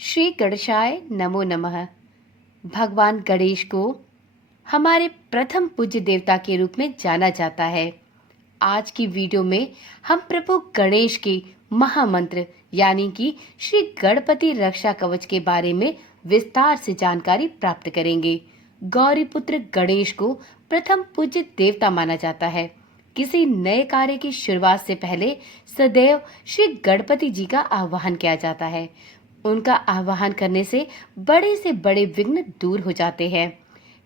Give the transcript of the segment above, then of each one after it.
श्री गणेशाय नमो नमः। भगवान गणेश को हमारे प्रथम पूज्य देवता के रूप में जाना जाता है। आज की वीडियो में हम प्रभु गणेश के महामंत्र यानी कि श्री गणपति रक्षा कवच के बारे में विस्तार से जानकारी प्राप्त करेंगे। गौरीपुत्र गणेश को प्रथम पूज्य देवता माना जाता है। किसी नए कार्य की शुरुआत से पहले सदैव श्री गणपति जी का आह्वान किया जाता है। उनका आह्वान करने से बड़े विघ्न दूर हो जाते हैं।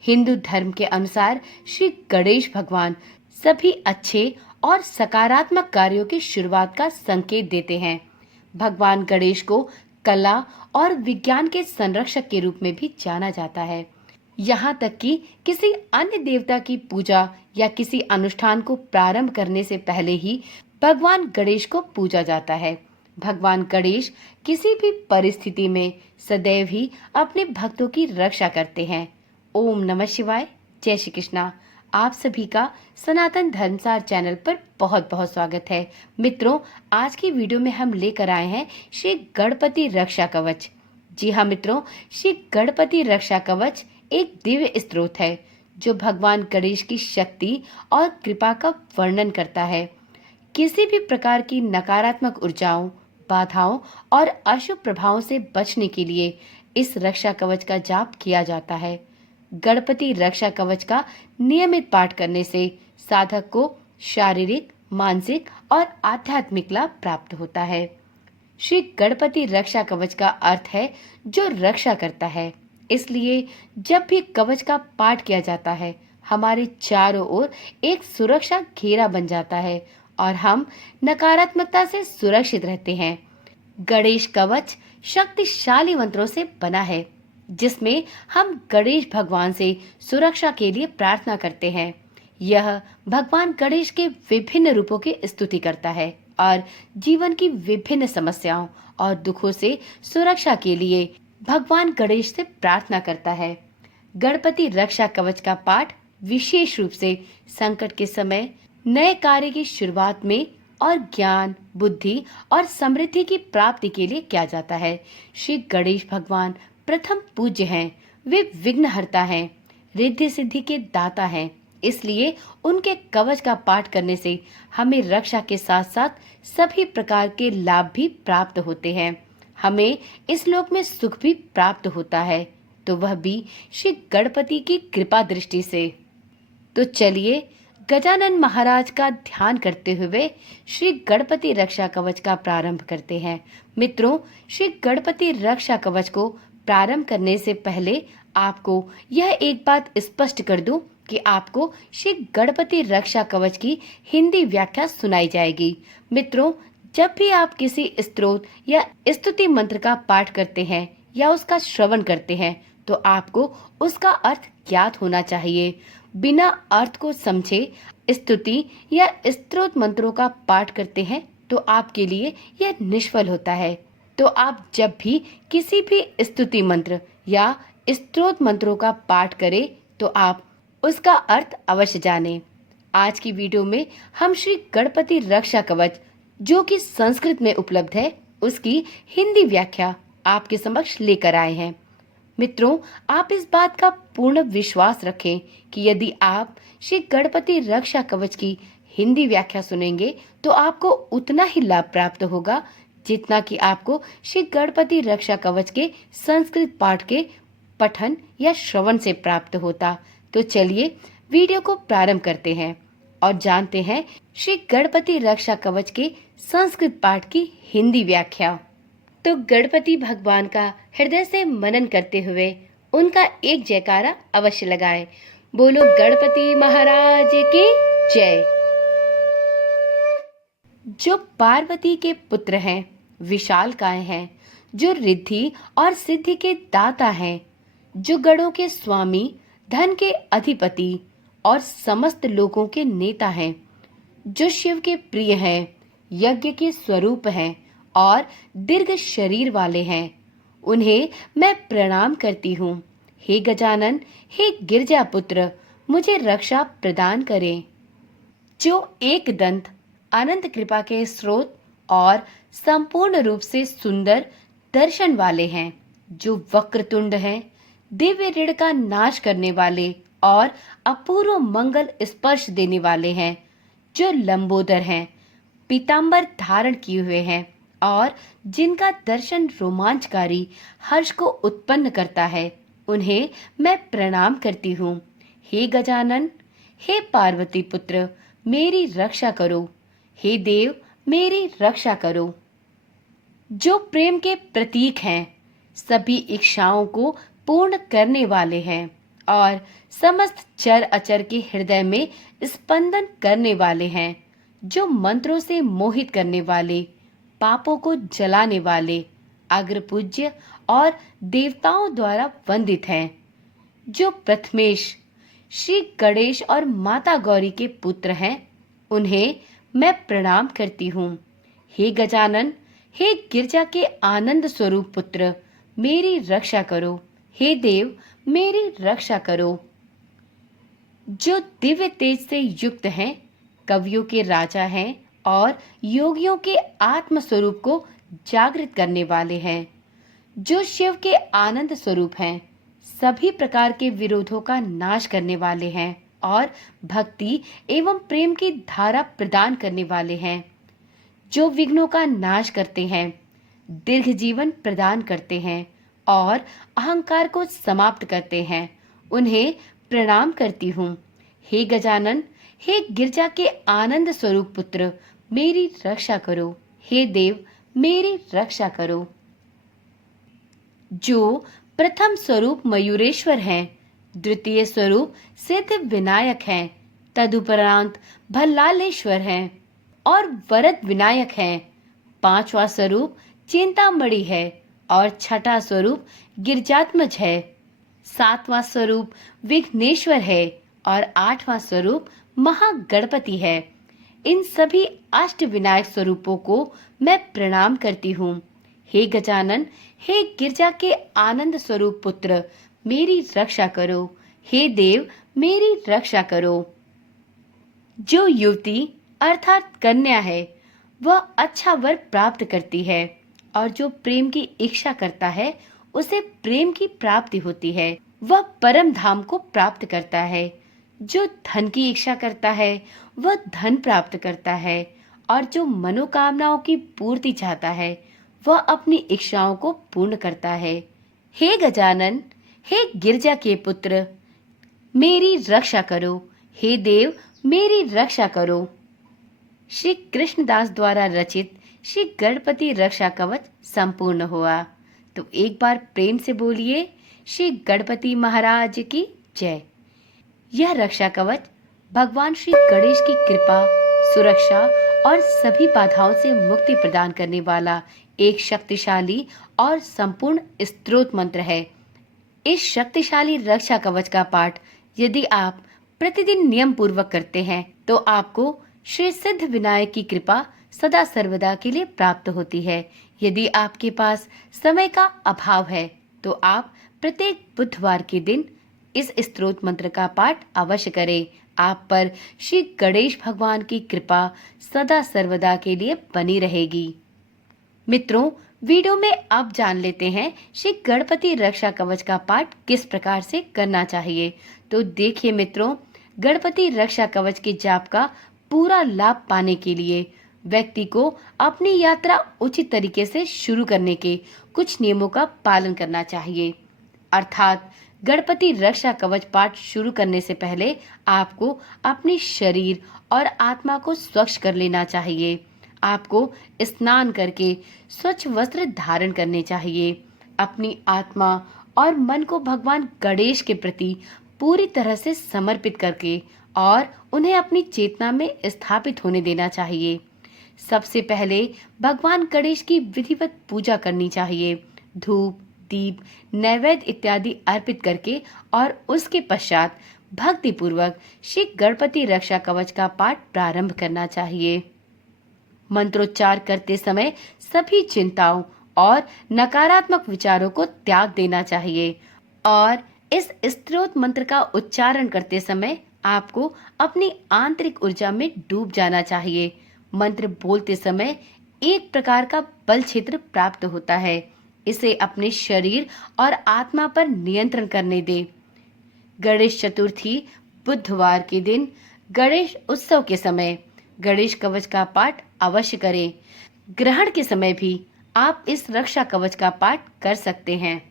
हिंदू धर्म के अनुसार श्री गणेश भगवान सभी अच्छे और सकारात्मक कार्यों की शुरुआत का संकेत देते हैं। भगवान गणेश को कला और विज्ञान के संरक्षक के रूप में भी जाना जाता है। यहाँ तक कि किसी अन्य देवता की पूजा या किसी अनुष्ठान को प्रारंभ करने से पहले ही भगवान गणेश को पूजा जाता है। भगवान गणेश किसी भी परिस्थिति में सदैव ही अपने भक्तों की रक्षा करते हैं। ओम नमः शिवाय। जय श्री कृष्णा। आप सभी का सनातन धर्मसार चैनल पर बहुत बहुत स्वागत है। मित्रों, आज की वीडियो में हम लेकर आए हैं श्री गणपति रक्षा कवच। जी हाँ मित्रों, श्री गणपति रक्षा कवच एक दिव्य स्त्रोत है जो भगवान गणेश की शक्ति और कृपा का वर्णन करता है। किसी भी प्रकार की नकारात्मक ऊर्जाओं, बाधाओं और अशुभ प्रभावों से बचने के लिए इस रक्षा कवच का जाप किया जाता है। गणपति रक्षा कवच का नियमित पाठ करने से साधक को शारीरिक, मानसिक और आध्यात्मिक लाभ प्राप्त होता है। श्री गणपति रक्षा कवच का अर्थ है जो रक्षा करता है। इसलिए जब भी कवच का पाठ किया जाता है, हमारे चारों ओर एक सुरक्षा घेरा बन जाता है और हम नकारात्मकता से सुरक्षित रहते हैं। गणेश कवच शक्तिशाली मंत्रों से बना है जिसमें हम गणेश भगवान से सुरक्षा के लिए प्रार्थना करते हैं। यह भगवान गणेश के विभिन्न रूपों की स्तुति करता है और जीवन की विभिन्न समस्याओं और दुखों से सुरक्षा के लिए भगवान गणेश से प्रार्थना करता है। गणपति रक्षा कवच का पाठ विशेष रूप से संकट के समय, नए कार्य की शुरुआत में और ज्ञान, बुद्धि और समृद्धि की प्राप्ति के लिए किया जाता है। श्री गणेश भगवान प्रथम पूज्य हैं। वे विघ्नहर्ता हैं, रिद्धि सिद्धि के दाता हैं। इसलिए उनके कवच का पाठ करने से हमें रक्षा के साथ साथ सभी प्रकार के लाभ भी प्राप्त होते हैं। हमें इस लोक में सुख भी प्राप्त होता है, तो वह भी श्री गणपति की कृपा दृष्टि से। तो चलिए गजानन महाराज का ध्यान करते हुए श्री गणपति रक्षा कवच का प्रारंभ करते हैं। मित्रों, श्री गणपति रक्षा कवच को प्रारंभ करने से पहले आपको यह एक बात स्पष्ट कर दूं कि आपको श्री गणपति रक्षा कवच की हिंदी व्याख्या सुनाई जाएगी। मित्रों, जब भी आप किसी स्तोत्र या स्तुति मंत्र का पाठ करते हैं या उसका श्रवण करते हैं तो आपको उसका अर्थ ज्ञात होना चाहिए। बिना अर्थ को समझे स्तुति या स्तोत्र मंत्रों का पाठ करते हैं तो आपके लिए यह निष्फल होता है। तो आप जब भी किसी भी स्तुति मंत्र या स्तोत्र मंत्रों का पाठ करें तो आप उसका अर्थ अवश्य जानें। आज की वीडियो में हम श्री गणपति रक्षा कवच जो कि संस्कृत में उपलब्ध है उसकी हिंदी व्याख्या आपके समक्ष लेकर आए हैं। मित्रों, आप इस बात का पूर्ण विश्वास रखें कि यदि आप श्री गणपति रक्षा कवच की हिंदी व्याख्या सुनेंगे तो आपको उतना ही लाभ प्राप्त होगा जितना कि आपको श्री गणपति रक्षा कवच के संस्कृत पाठ के पठन या श्रवण से प्राप्त होता। तो चलिए वीडियो को प्रारंभ करते हैं और जानते हैं श्री गणपति रक्षा कवच के संस्कृत पाठ की हिंदी व्याख्या। तो गणपति भगवान का हृदय से मनन करते हुए उनका एक जयकारा अवश्य लगाएं। बोलो गणपति महाराज की जय। जो पार्वती के पुत्र हैं, विशालकाय हैं, जो रिद्धि और सिद्धि के दाता हैं, जो गणों के स्वामी, धन के अधिपति और समस्त लोगों के नेता हैं, जो शिव के प्रिय हैं, यज्ञ के स्वरूप हैं और दीर्घ शरीर वाले हैं, उन्हें मैं प्रणाम करती हूँ। हे गजानन, हे गिरजा पुत्र, मुझे रक्षा प्रदान करें। जो एक दंत, अनंत कृपा के स्रोत और संपूर्ण रूप से सुंदर दर्शन वाले हैं, जो वक्रतुंड हैं, दिव्य ऋण का नाश करने वाले और अपूर्व मंगल स्पर्श देने वाले हैं, जो लंबोदर हैं, पीतांबर धारण किए हुए हैं और जिनका दर्शन रोमांचकारी हर्ष को उत्पन्न करता है, उन्हें मैं प्रणाम करती हूँ। हे गजानन, हे पार्वती पुत्र, मेरी रक्षा करो। हे देव, मेरी रक्षा करो। जो प्रेम के प्रतीक हैं, सभी इच्छाओं को पूर्ण करने वाले हैं और समस्त चर अचर के हृदय में स्पंदन करने वाले हैं, जो मंत्रों से मोहित करने वाले, पापों को जलाने वाले, अग्रपूज्य और देवताओं द्वारा वंदित हैं, जो प्रथमेश श्री गणेश और माता गौरी के पुत्र हैं, उन्हें मैं प्रणाम करती हूँ। हे गजानन, हे गिरजा के आनंद स्वरूप पुत्र, मेरी रक्षा करो। हे देव, मेरी रक्षा करो। जो दिव्य तेज से युक्त हैं, कवियों के राजा हैं और योगियों के आत्म स्वरूप को जागृत करने वाले हैं, जो शिव के आनंद स्वरूप हैं, सभी प्रकार के विरोधों का नाश करने वाले हैं और भक्ति एवं प्रेम की धारा प्रदान करने वाले हैं, जो विघ्नों का नाश करते हैं, दीर्घ जीवन प्रदान करते हैं और अहंकार को समाप्त करते हैं, उन्हें प्रणाम करती हूँ। हे गजानन, हे गिरजा के आनंद स्वरूप पुत्र, मेरी रक्षा करो। हे देव, मेरी रक्षा करो। जो प्रथम स्वरूप मयूरेश्वर हैं, द्वितीय स्वरूप सिद्ध विनायक हैं, तदुपरांत भल्लालेश्वर हैं और वरद विनायक हैं, पांचवा स्वरूप चिंतामणि है और छठा स्वरूप गिरजात्मज है, सातवां स्वरूप विघ्नेश्वर है और आठवां स्वरूप महागणपति है। इन सभी अष्ट विनायक स्वरूपों को मैं प्रणाम करती हूँ। हे गजानन, हे गिरजा के आनंद स्वरूप पुत्र, मेरी रक्षा करो। हे देव, मेरी रक्षा करो। जो युवती अर्थात कन्या है, वह अच्छा वर प्राप्त करती है और जो प्रेम की इच्छा करता है, उसे प्रेम की प्राप्ति होती है। वह परम धाम को प्राप्त करता है। जो धन की इच्छा करता है, वह धन प्राप्त करता है और जो मनोकामनाओं की पूर्ति चाहता है, वह अपनी इच्छाओं को पूर्ण करता है। हे गजानन, हे गिरजा के पुत्र, मेरी रक्षा करो। हे देव, मेरी रक्षा करो। श्री कृष्णदास द्वारा रचित श्री गणपति रक्षा कवच संपूर्ण हुआ। तो एक बार प्रेम से बोलिए, श्री गणपति महाराज की जय। यह रक्षा कवच भगवान श्री गणेश की कृपा, सुरक्षा और सभी बाधाओं से मुक्ति प्रदान करने वाला एक शक्तिशाली और संपूर्ण स्तोत्र मंत्र है। इस शक्तिशाली रक्षा कवच का पाठ यदि आप प्रतिदिन नियम पूर्वक करते हैं, तो आपको श्री सिद्ध विनायक की कृपा सदा सर्वदा के लिए प्राप्त होती है। यदि आपके पास समय का अभाव है, तो आप प्रत्येक बुधवार के दिन इस स्तोत्र मंत्र का पाठ अवश्य करें। आप पर श्री गणेश भगवान की कृपा सदा सर्वदा के लिए बनी रहेगी। मित्रों, वीडियो में अब जान लेते हैं श्री गणपति रक्षा कवच का पाठ किस प्रकार से करना चाहिए। तो देखिए मित्रों, गणपति रक्षा कवच के जाप का पूरा लाभ पाने के लिए व्यक्ति को अपनी यात्रा उचित तरीके से शुरू करने के कुछ नियमों का पालन करना चाहिए। अर्थात गणपति रक्षा कवच पाठ शुरू करने से पहले आपको अपने शरीर और आत्मा को स्वच्छ कर लेना चाहिए। आपको स्नान करके स्वच्छ वस्त्र धारण करने चाहिए। अपनी आत्मा और मन को भगवान गणेश के प्रति पूरी तरह से समर्पित करके और उन्हें अपनी चेतना में स्थापित होने देना चाहिए। सबसे पहले भगवान गणेश की विधिवत पूजा करनी चाहिए। धूप, दीप, नैवेद्य इत्यादि अर्पित करके और उसके पश्चात भक्ति पूर्वक श्री गणपति रक्षा कवच का पाठ प्रारंभ करना चाहिए। मंत्रोच्चार करते समय सभी चिंताओं और नकारात्मक विचारों को त्याग देना चाहिए और इस स्तोत्र मंत्र का उच्चारण करते समय आपको अपनी आंतरिक ऊर्जा में डूब जाना चाहिए। मंत्र बोलते समय एक प्रकार का बल क्षेत्र प्राप्त होता है। इसे अपने शरीर और आत्मा पर नियंत्रण करने दें। गणेश चतुर्थी बुधवार के दिन गणेश उत्सव के समय गणेश कवच का पाठ अवश्य करें। ग्रहण के समय भी आप इस रक्षा कवच का पाठ कर सकते हैं।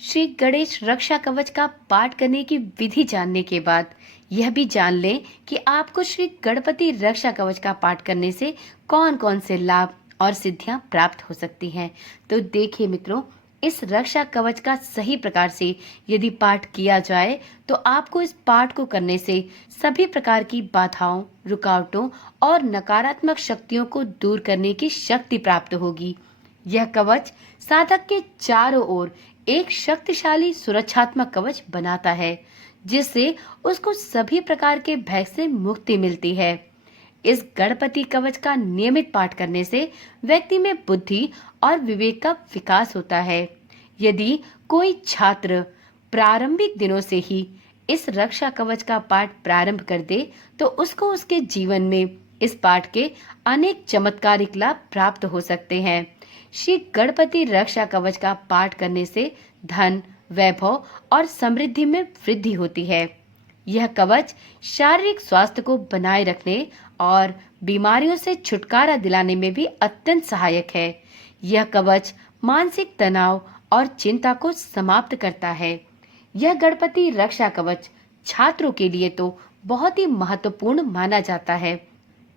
श्री गणेश रक्षा कवच का पाठ करने की विधि जानने के बाद यह भी जान लें कि आपको श्री गणपति रक्षा कवच का पाठ करने से कौन कौन से लाभ और सिद्धियां प्राप्त हो सकती हैं। तो देखिए मित्रों, इस रक्षा कवच का सही प्रकार से यदि पाठ किया जाए तो आपको इस पाठ को करने से सभी प्रकार की बाधाओं, रुकावटों और नकारात्मक शक्तियों को दूर करने की शक्ति प्राप्त होगी। यह कवच साधक के चारों ओर एक शक्तिशाली सुरक्षात्मक कवच बनाता है, जिससे उसको सभी प्रकार के भय से मुक्ति मिलती है। इस गणपति कवच का नियमित पाठ करने से व्यक्ति में बुद्धि और विवेक का विकास होता है। यदि कोई छात्र प्रारंभिक दिनों से ही इस रक्षा कवच का पाठ प्रारंभ कर दे तो उसको उसके जीवन में इस पाठ के अनेक चमत्कारिक लाभ प्राप्त हो सकते हैं। श्री गणपति रक्षा कवच का पाठ करने से धन, वैभव और समृद्धि में वृद्धि होती है। यह कवच शारीरिक स्वास्थ्य को बनाए रखने और बीमारियों से छुटकारा दिलाने में भी अत्यंत सहायक है। यह कवच मानसिक तनाव और चिंता को समाप्त करता है। यह गणपति रक्षा कवच छात्रों के लिए तो बहुत ही महत्वपूर्ण माना जाता है।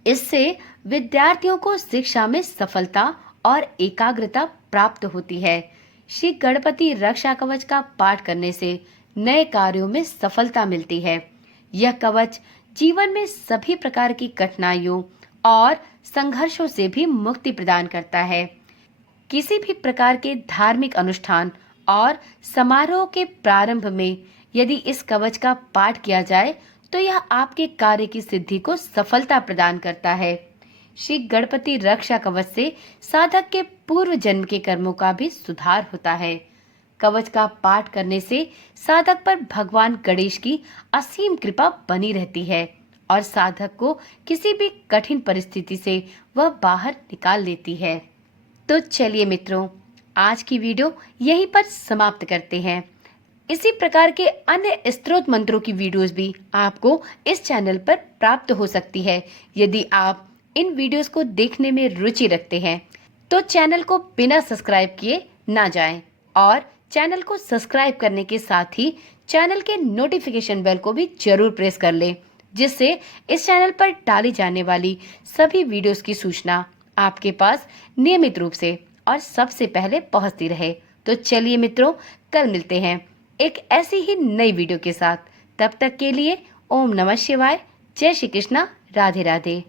इससे विद्यार्थियों को शिक्षा में सफलता और एकाग्रता प्राप्त होती है। श्री गणपति रक्षा कवच का पाठ करने से नए कार्यों में सफलता मिलती है। यह कवच जीवन में सभी प्रकार की कठिनाइयों और संघर्षों से भी मुक्ति प्रदान करता है। किसी भी प्रकार के धार्मिक अनुष्ठान और समारोह के प्रारंभ में यदि इस कवच का पाठ किया जाए तो यह आपके कार्य की सिद्धि को सफलता प्रदान करता है। श्री गणपति रक्षा कवच से साधक के पूर्व जन्म के कर्मों का भी सुधार होता है। कवच का पाठ करने से साधक पर भगवान गणेश की असीम कृपा बनी रहती है और साधक को किसी भी कठिन परिस्थिति से वह बाहर निकाल लेती है। तो चलिए मित्रों, आज की वीडियो यहीं पर समाप्त करते हैं। इसी प्रकार के अन्य स्तोत्र मंत्रों की वीडियोस भी आपको इस चैनल पर प्राप्त हो सकती है। यदि आप इन वीडियोस को देखने में रुचि रखते हैं तो चैनल को बिना सब्सक्राइब किए ना जाएं और चैनल को सब्सक्राइब करने के साथ ही चैनल के नोटिफिकेशन बेल को भी जरूर प्रेस कर लें, जिससे इस चैनल पर डाली जाने वाली सभी वीडियोस की सूचना आपके पास नियमित रूप से और सबसे पहले पहुंचती रहे। तो चलिए मित्रों, कल मिलते हैं एक ऐसी ही नई वीडियो के साथ। तब तक के लिए ओम नमः शिवाय, जय श्री कृष्णा, राधे राधे।